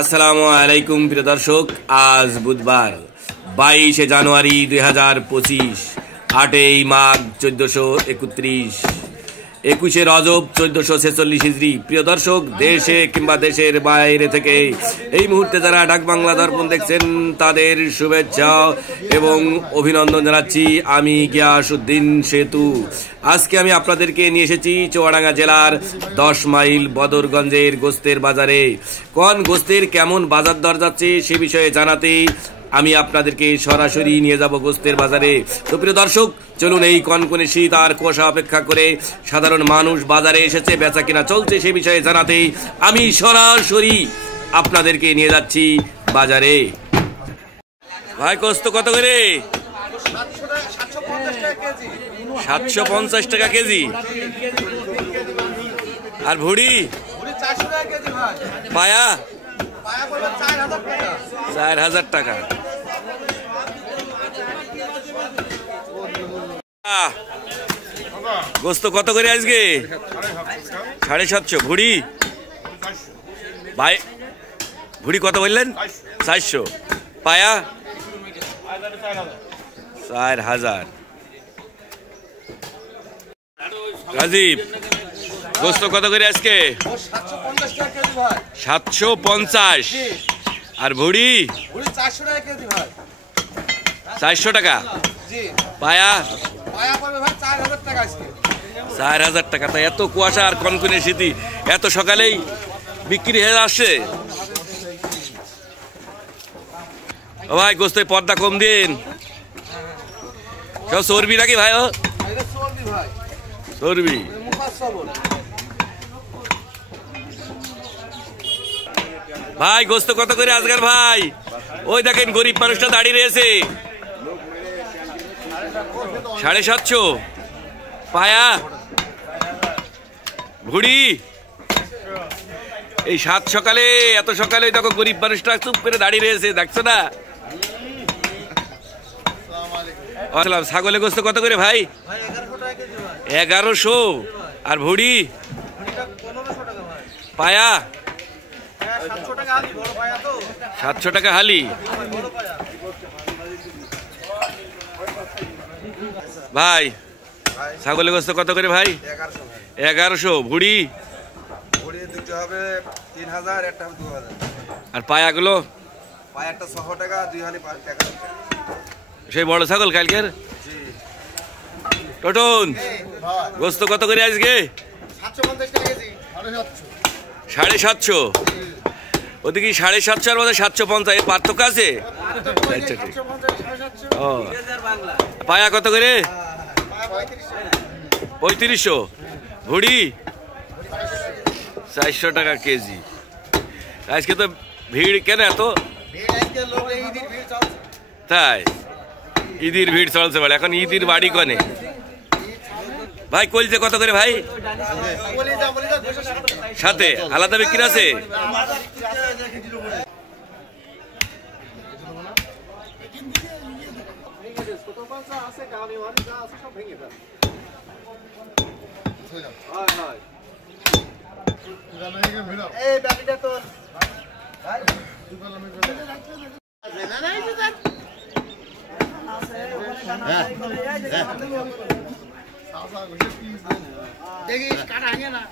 আসসালামু আলাইকুম প্রিয় দর্শক, আজ বুধবার 22 জানুয়ারি 2025, 8 মাঘ 1431, 21 রজব 1446 হিজরি। প্রিয় দর্শক, দেশে কিংবা দেশের বাইরে থেকে এই মুহূর্তে যারা ডাক বাংলা দর্পণ দেখছেন তাদের শুভেচ্ছা এবং অভিনন্দন জানাচ্ছি। আমি গিয়াসউদ্দিন সেতু। আজকে আমি আপনাদেরকে নিয়ে এসেছি চুয়াডাঙ্গা জেলার 10 মাইল বদরগঞ্জের গোস্তের বাজারে। কোন গোস্তের কেমন বাজার দর যাচ্ছে সে বিষয়ে জানাতে আমি আপনাদেরকে সরাসরি নিয়ে যাব গোস্তের বাজারে। তো প্রিয় দর্শক, চলুন এই কনকনে শীত আর কুয়াশা অপেক্ষা করে সাধারণ মানুষ বাজারে এসেছে, বেচা কিনা চলছে সে বিষয়ে জানাতে আমি সরাসরি আপনাদেরকে নিয়ে যাচ্ছি বাজারে। ভাই, গোস্ত কত করে? 750 টাকা কেজি। আর ভুড়ি? পায়া 4000 টাকা। গোস্ত কত করে আজকে? 750। ভুড়ি ভাই, ভুড়ি কত বললেন? 400। পায়া 4000। রাজীব, গোস্ত কত করে আজকে? 750। আর ভুড়ি? 400 টাকা। পায়া 4000 টাকা। তাই এত কুয়াশা আর কনকনে শীতি এত সকালেই বিক্রি হয়ে আসছে। ও ভাই, গোস্তে পর্দা কম দিন। সব চর্বি নাকি ভাই? ও চর্বি। ভাই, গোস্ত কত করে আজকের ভাই? ওই দেখেন গরিব মানুষটা দাঁড়িয়ে রয়েছে। 750। পায়া? ভুড়ি? এই সকালে, এত সকালে দেখো গরিব মানুষটা চুপ করে দাঁড়িয়ে রয়েছে, দেখছো না? ছাগলের গোস্ত কত করে ভাই? 1100। আর ভুড়ি? পায়া 700 টাকা হালি। ভাই, ছাগলের গোস্ত কত করে ভাই? 1100। ভুড়ি? 3000, একটা 2000। আর পায়াগুলো? পায়াটা 600 টাকা, 2 হালি 5 টাকা। সেই বড় ছাগল কালকের? টোটন, গোস্ত কত করে আজকে? 750 টাকা কেজি। 750। ওদিকে 750 আর মধ্যে 750, এর পার্থক্য আছে? ও, পায়া কত করে? 3500। ভুড়ি? 400 টাকা কেজি। আজকে তো ভিড় কেন এত? তাই ঈদের ভিড় চলছে বলে। এখন ঈদের বাড়ি কনে ভাই? কলজে কত করে ভাই? সাথে আলাদা বিক্রি আছে? দেখি কাটা না।